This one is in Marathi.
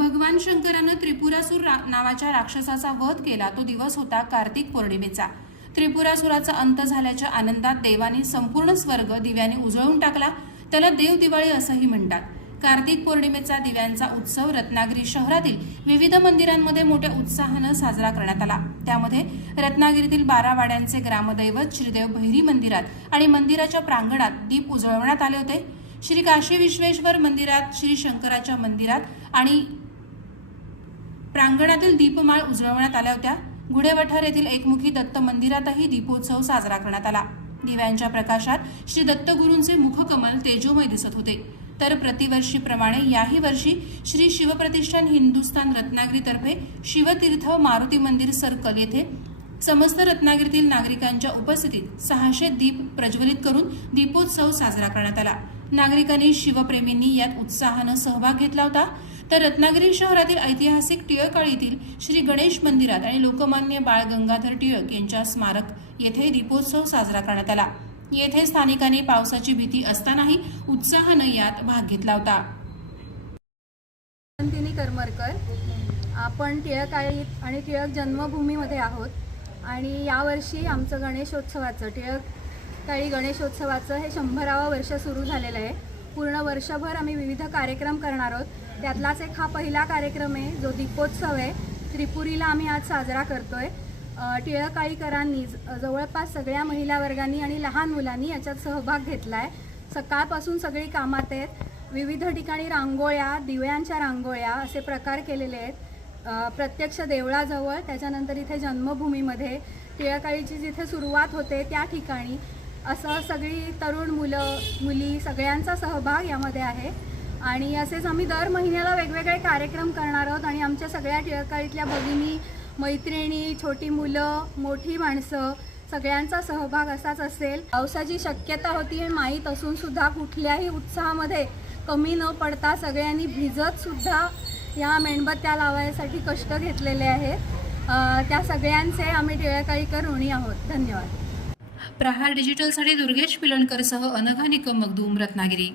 भगवान शंकरानं त्रिपुरासूर नावाच्या राक्षसाचा वध केला तो दिवस होता कार्तिक पौर्णिमेचा। त्रिपुरासुराचा अंत झाल्याच्या आनंदात देवानी संपूर्ण स्वर्ग दिव्याने उजळून टाकला। त्याला देव दिवाळी असंही म्हणतात। कार्तिक पौर्णिमेचा दिव्यांचा उत्सव रत्नागिरी शहरातील विविध मंदिरांमध्ये मोठ्या उत्साहाने साजरा करण्यात आला। त्यामध्ये रत्नागिरीतील 12 वाड्यांचे ग्रामदैवत श्रीदेव भैरी मंदिरात आणि मंदिराच्या प्रांगणात दीप उजळवण्यात आले होते। श्री काशी विश्वेश्वर मंदिरात, श्री शंकराच्या मंदिरात आणि प्रांगणातील दीपमाळ उजळवण्यात आल्या होत्या। गुढेवठार येथील एकमुखी दत्त मंदिरातही दीपोत्सव साजरा करण्यात आला। दिव्यांच्या प्रकाशात श्री दत्तगुरूंचे मुखकमल तेजोमय दिसत होते। तर प्रतिवर्षीप्रमाणे याही वर्षी श्री शिवप्रतिष्ठान हिंदुस्थान रत्नागिरीतर्फे शिवतीर्थ मारुती मंदिर सर्कल येथे समस्त रत्नागिरीतील नागरिकांच्या उपस्थितीत 600 दीप प्रज्वलित करून दीपोत्सव साजरा करण्यात आला। नागरिकांनी शिवप्रेमींनी यात उत्साहाने सहभाग घेतला होता। तर रत्नागिरी शहरातील ऐतिहासिक टिळकाळी येथील श्री गणेश मंदिरात आणि लोकमान्य बाळ गंगाधर टिळक यांच्या स्मारक येथे दीपोत्सव साजरा करण्यात आला। येथे स्थानिकांनी पावसाची भीती असतानाही उत्साहाने यात भाग घेतला होता। करमरकर, आपण टिळकाळी आणि टिळक जन्मभूमीमध्ये आहोत आणि यावर्षी आमचं गणेशोत्सवाचं टिळकाळी गणेशोत्सवाचं हे 100वा वर्ष सुरू झालेलं आहे। पूर्ण वर्षभर आम्ही विविध कार्यक्रम करणार आहोत। त्यातलाच एक हा पहिला कार्यक्रम आहे जो दीपोत्सव आहे। त्रिपुरीला आम्ही आज साजरा करतोय। टिळकाळीकरांनी जवळपास सगळ्या महिला वर्गांनी आणि लहान मुलांनी याच्यात सहभाग घेतलाय। सकाळपासून सगळी कामात आहेत। विविध ठिकाणी रांगोळ्या, दिव्यांच्या रांगोळ्या असे प्रकार केलेले आहेत। प्रत्यक्ष देवळाजवळ, त्याच्यानंतर इथे जन्मभूमीमध्ये टिळकाळीची जिथे सुरुवात होते त्या ठिकाणी असं सगळी तरुण मुलं मुली सगळ्यांचा सहभाग यामध्ये आहे। आणि असेच आम्ही दर महिन्याला वेगवेगळे कार्यक्रम करणार आहोत आणि आमच्या सगळ्या टिळकाळीतल्या भगिनी, मैत्रिणी, छोटी मुलं, मोठी माणसं सगळ्यांचा सहभाग असाच असेल। पावसाची शक्यता होती हे माहीत असून सुद्धा कुठल्याही उत्साहामध्ये कमी न पडता सगळ्यांनी भिजत सुद्धा या मेणबत्त्या लावायसाठी कष्ट घेतलेले आहेत। त्या सगळ्यांचे आम्ही टिळकाळीकर ऋणी आहोत। धन्यवाद। प्रहार डिजिटलसाठी दुर्गेश पिलणकरसह अनघा निकम मगदूम, रत्नागिरी।